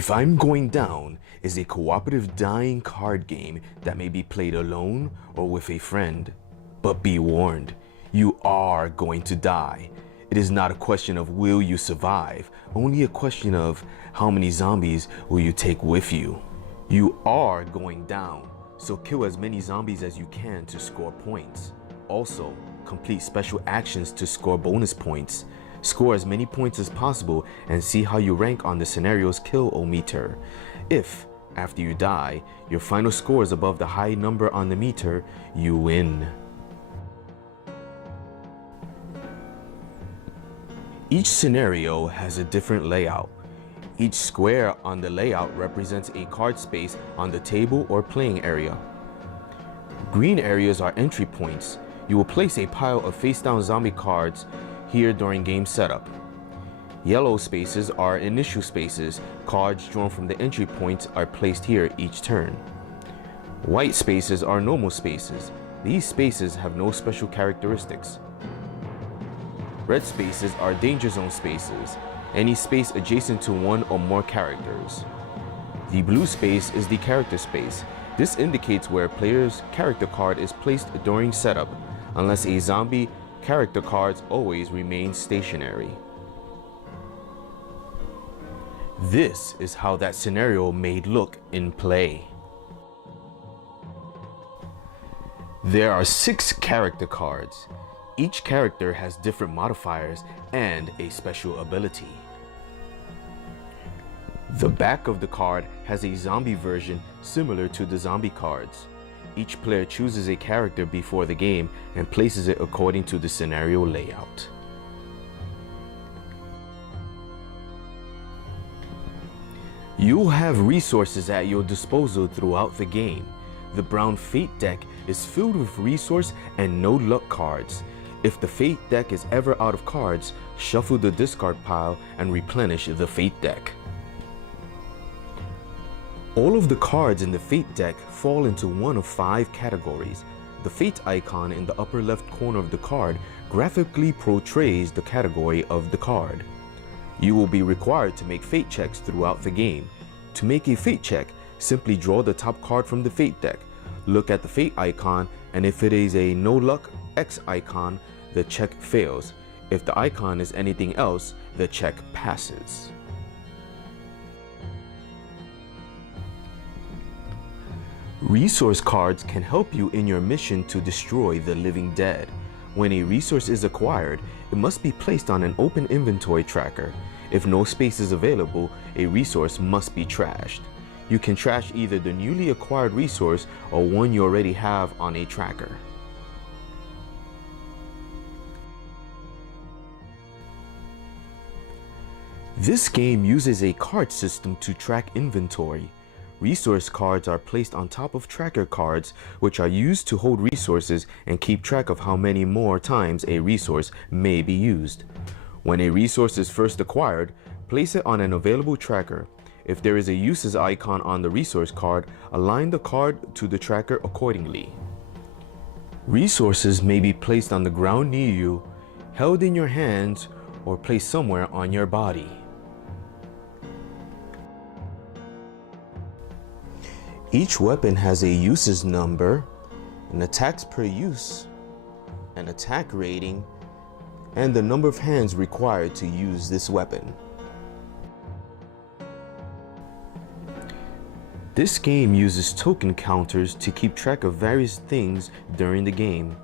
If I'm Going Down is a cooperative dying card game that may be played alone or with a friend. But be warned, you are going to die. It is not a question of will you survive, only a question of how many zombies will you take with you. You are going down, so kill as many zombies as you can to score points. Also, complete special actions to score bonus points. Score as many points as possible and see how you rank on the scenario's kill-o-meter. If, after you die, your final score is above the high number on the meter, you win. Each scenario has a different layout. Each square on the layout represents a card space on the table or playing area. Green areas are entry points. You will place a pile of face-down zombie cards here during game setup. Yellow spaces are initial spaces. Cards drawn from the entry points are placed here each turn. White spaces are normal spaces. These spaces have no special characteristics. Red spaces are danger zone spaces, any space adjacent to one or more characters. The blue space is the character space. This indicates where a player's character card is placed during setup, unless a zombie character cards always remain stationary. This is how that scenario may look in play. There are 6 character cards. Each character has different modifiers and a special ability. The back of the card has a zombie version similar to the zombie cards. Each player chooses a character before the game and places it according to the scenario layout. You'll have resources at your disposal throughout the game. The brown Fate deck is filled with resource and no luck cards. If the Fate deck is ever out of cards, shuffle the discard pile and replenish the Fate deck. All of the cards in the Fate deck fall into one of 5 categories. The Fate icon in the upper left corner of the card graphically portrays the category of the card. You will be required to make Fate checks throughout the game. To make a Fate check, simply draw the top card from the Fate deck. Look at the Fate icon, and if it is a no luck X icon, the check fails. If the icon is anything else, the check passes. Resource cards can help you in your mission to destroy the living dead. When a resource is acquired, it must be placed on an open inventory tracker. If no space is available, a resource must be trashed. You can trash either the newly acquired resource or one you already have on a tracker. This game uses a card system to track inventory. Resource cards are placed on top of tracker cards, which are used to hold resources and keep track of how many more times a resource may be used. When a resource is first acquired, place it on an available tracker. If there is a uses icon on the resource card, align the card to the tracker accordingly. Resources may be placed on the ground near you, held in your hands, or placed somewhere on your body. Each weapon has a uses number, an attacks per use, an attack rating, and the number of hands required to use this weapon. This game uses token counters to keep track of various things during the game.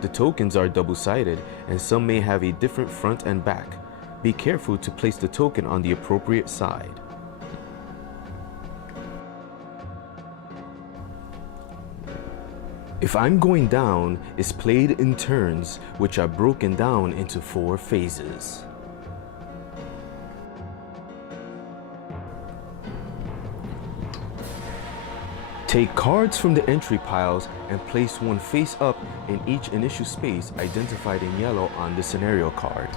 The tokens are double-sided and some may have a different front and back. Be careful to place the token on the appropriate side. If I'm Going Down is played in turns, which are broken down into 4 phases. Take cards from the entry piles and place one face up in each initial space identified in yellow on the scenario card.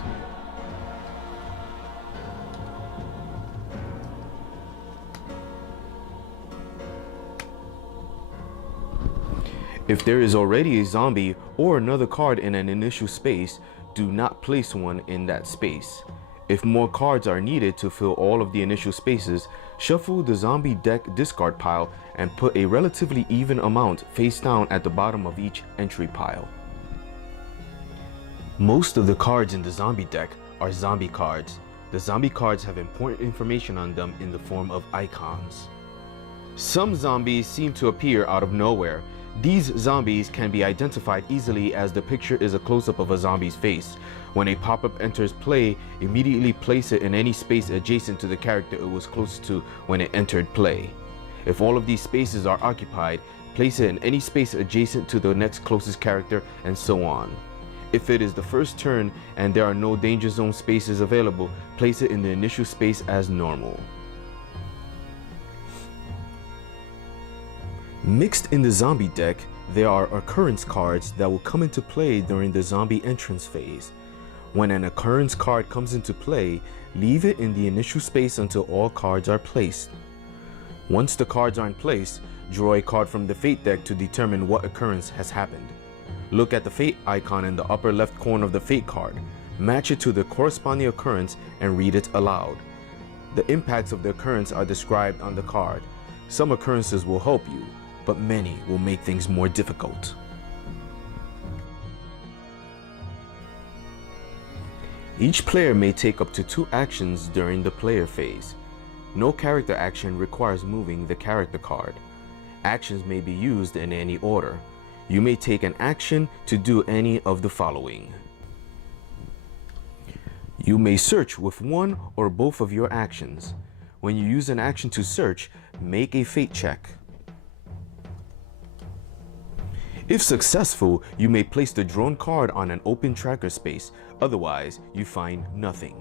If there is already a zombie or another card in an initial space, do not place one in that space. If more cards are needed to fill all of the initial spaces, Shuffle the zombie deck discard pile and put a relatively even amount face down at the bottom of each entry pile. Most of the cards in the zombie deck are zombie cards. The zombie cards have important information on them in the form of icons. Some zombies seem to appear out of nowhere. These zombies can be identified easily as the picture is a close-up of a zombie's face. When a pop-up enters play, immediately place it in any space adjacent to the character it was close to when it entered play. If all of these spaces are occupied, place it in any space adjacent to the next closest character, and so on. If it is the first turn and there are no danger zone spaces available, place it in the initial space as normal. Mixed in the zombie deck, there are occurrence cards that will come into play during the zombie entrance phase. When an occurrence card comes into play, leave it in the initial space until all cards are placed. Once the cards are in place, draw a card from the fate deck to determine what occurrence has happened. Look at the fate icon in the upper left corner of the fate card, match it to the corresponding occurrence and read it aloud. The impacts of the occurrence are described on the card. Some occurrences will help you, but many will make things more difficult. Each player may take up to 2 actions during the player phase. No character action requires moving the character card. Actions may be used in any order. You may take an action to do any of the following. You may search with one or both of your actions. When you use an action to search, make a fate check. If successful, you may place the drawn card on an open tracker space, otherwise you find nothing.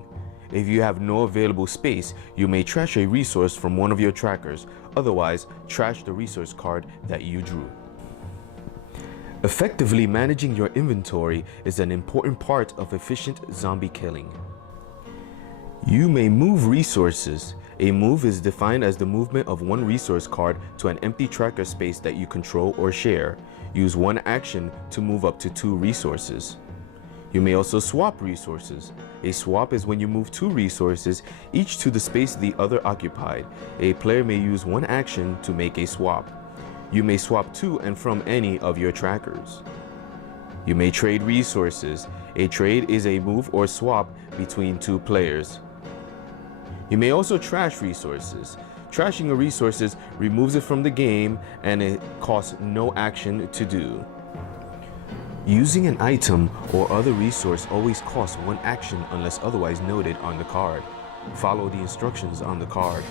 If you have no available space, you may trash a resource from one of your trackers, otherwise trash the resource card that you drew. Effectively managing your inventory is an important part of efficient zombie killing. You may move resources. A move is defined as the movement of one resource card to an empty tracker space that you control or share. Use one action to move up to 2 resources. You may also swap resources. A swap is when you move 2 resources, each to the space the other occupied. A player may use one action to make a swap. You may swap to and from any of your trackers. You may trade resources. A trade is a move or swap between 2 players. You may also trash resources. Trashing a resources removes it from the game and it costs no action to do. Using an item or other resource always costs 1 action unless otherwise noted on the card. Follow the instructions on the card.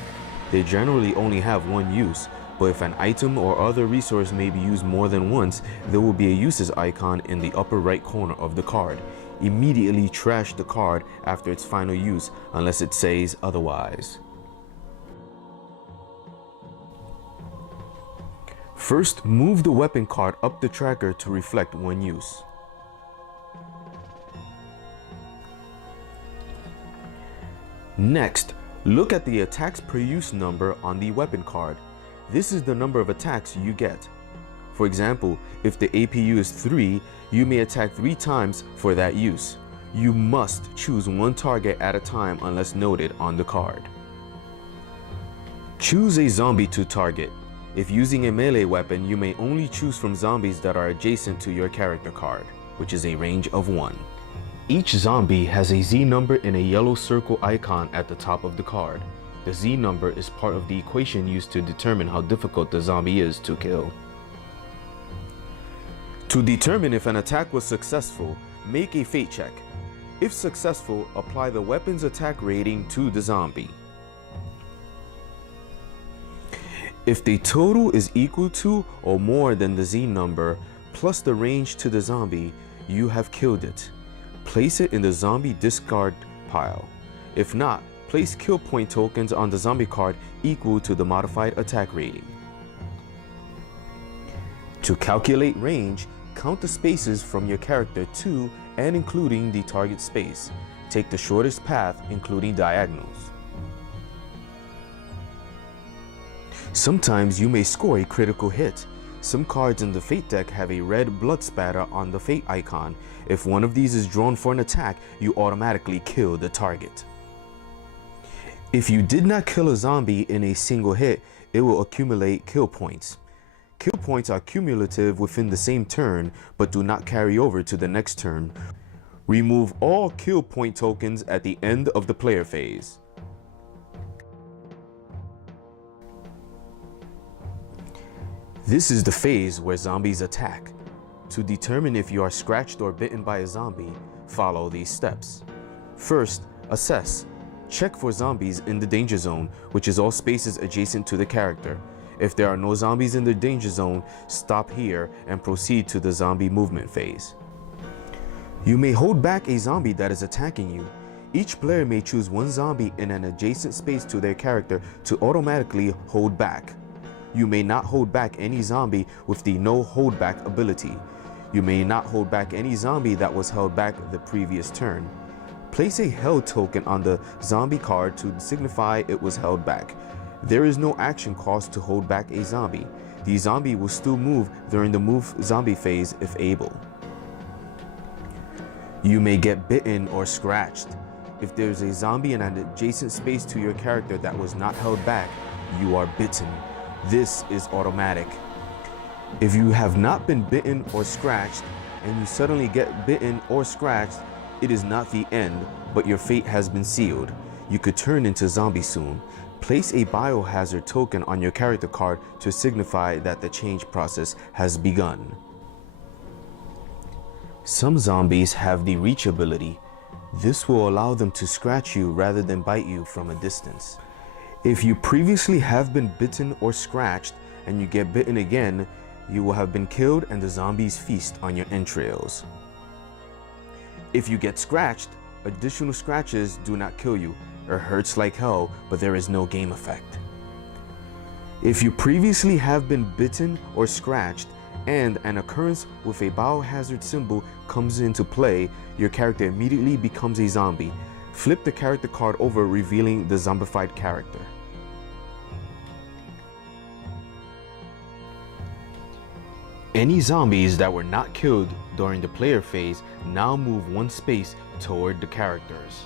They generally only have 1 use, but if an item or other resource may be used more than once, there will be a uses icon in the upper right corner of the card. Immediately trash the card after its final use unless it says otherwise. First, move the weapon card up the tracker to reflect 1 use. Next, look at the attacks per use number on the weapon card. This is the number of attacks you get. For example, if the APU is 3, you may attack 3 times for that use. You must choose 1 target at a time unless noted on the card. Choose a zombie to target. If using a melee weapon, you may only choose from zombies that are adjacent to your character card, which is a range of 1. Each zombie has a Z number in a yellow circle icon at the top of the card. The Z number is part of the equation used to determine how difficult the zombie is to kill. To determine if an attack was successful, make a fate check. If successful, apply the weapon's attack rating to the zombie. If the total is equal to or more than the Z number plus the range to the zombie, you have killed it. Place it in the zombie discard pile. If not, place kill point tokens on the zombie card equal to the modified attack rating. To calculate range, count the spaces from your character to and including the target space. Take the shortest path, including diagonals. Sometimes you may score a critical hit. Some cards in the Fate deck have a red blood spatter on the Fate icon. If one of these is drawn for an attack, you automatically kill the target. If you did not kill a zombie in a single hit, it will accumulate kill points. Kill points are cumulative within the same turn, but do not carry over to the next turn. Remove all kill point tokens at the end of the player phase. This is the phase where zombies attack. To determine if you are scratched or bitten by a zombie, follow these steps. First, assess. Check for zombies in the danger zone, which is all spaces adjacent to the character. If there are no zombies in the danger zone, stop here and proceed to the zombie movement phase. You may hold back a zombie that is attacking you. Each player may choose one zombie in an adjacent space to their character to automatically hold back. You may not hold back any zombie with the no hold back ability. You may not hold back any zombie that was held back the previous turn. Place a held token on the zombie card to signify it was held back. There is no action cost to hold back a zombie. The zombie will still move during the move zombie phase if able. You may get bitten or scratched. If there is a zombie in an adjacent space to your character that was not held back, you are bitten. This is automatic. If you have not been bitten or scratched, and you suddenly get bitten or scratched, it is not the end, but your fate has been sealed. You could turn into zombie soon. Place a biohazard token on your character card to signify that the change process has begun. Some zombies have the reach ability. This will allow them to scratch you rather than bite you from a distance. If you previously have been bitten or scratched and you get bitten again, you will have been killed and the zombies feast on your entrails. If you get scratched, additional scratches do not kill you. It hurts like hell, but there is no game effect. If you previously have been bitten or scratched and an occurrence with a biohazard symbol comes into play, your character immediately becomes a zombie. Flip the character card over, revealing the zombified character. Any zombies that were not killed during the player phase now move one space toward the characters.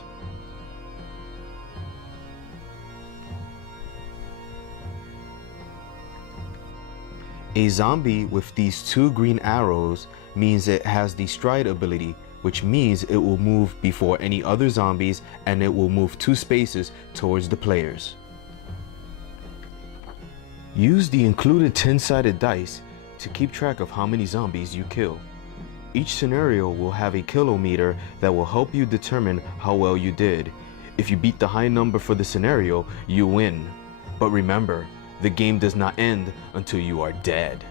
A zombie with these two green arrows means it has the stride ability, which means it will move before any other zombies and it will move 2 spaces towards the players. Use the included 10-sided dice to keep track of how many zombies you kill. Each scenario will have a kilometer that will help you determine how well you did. If you beat the high number for the scenario, you win. But remember, the game does not end until you are dead.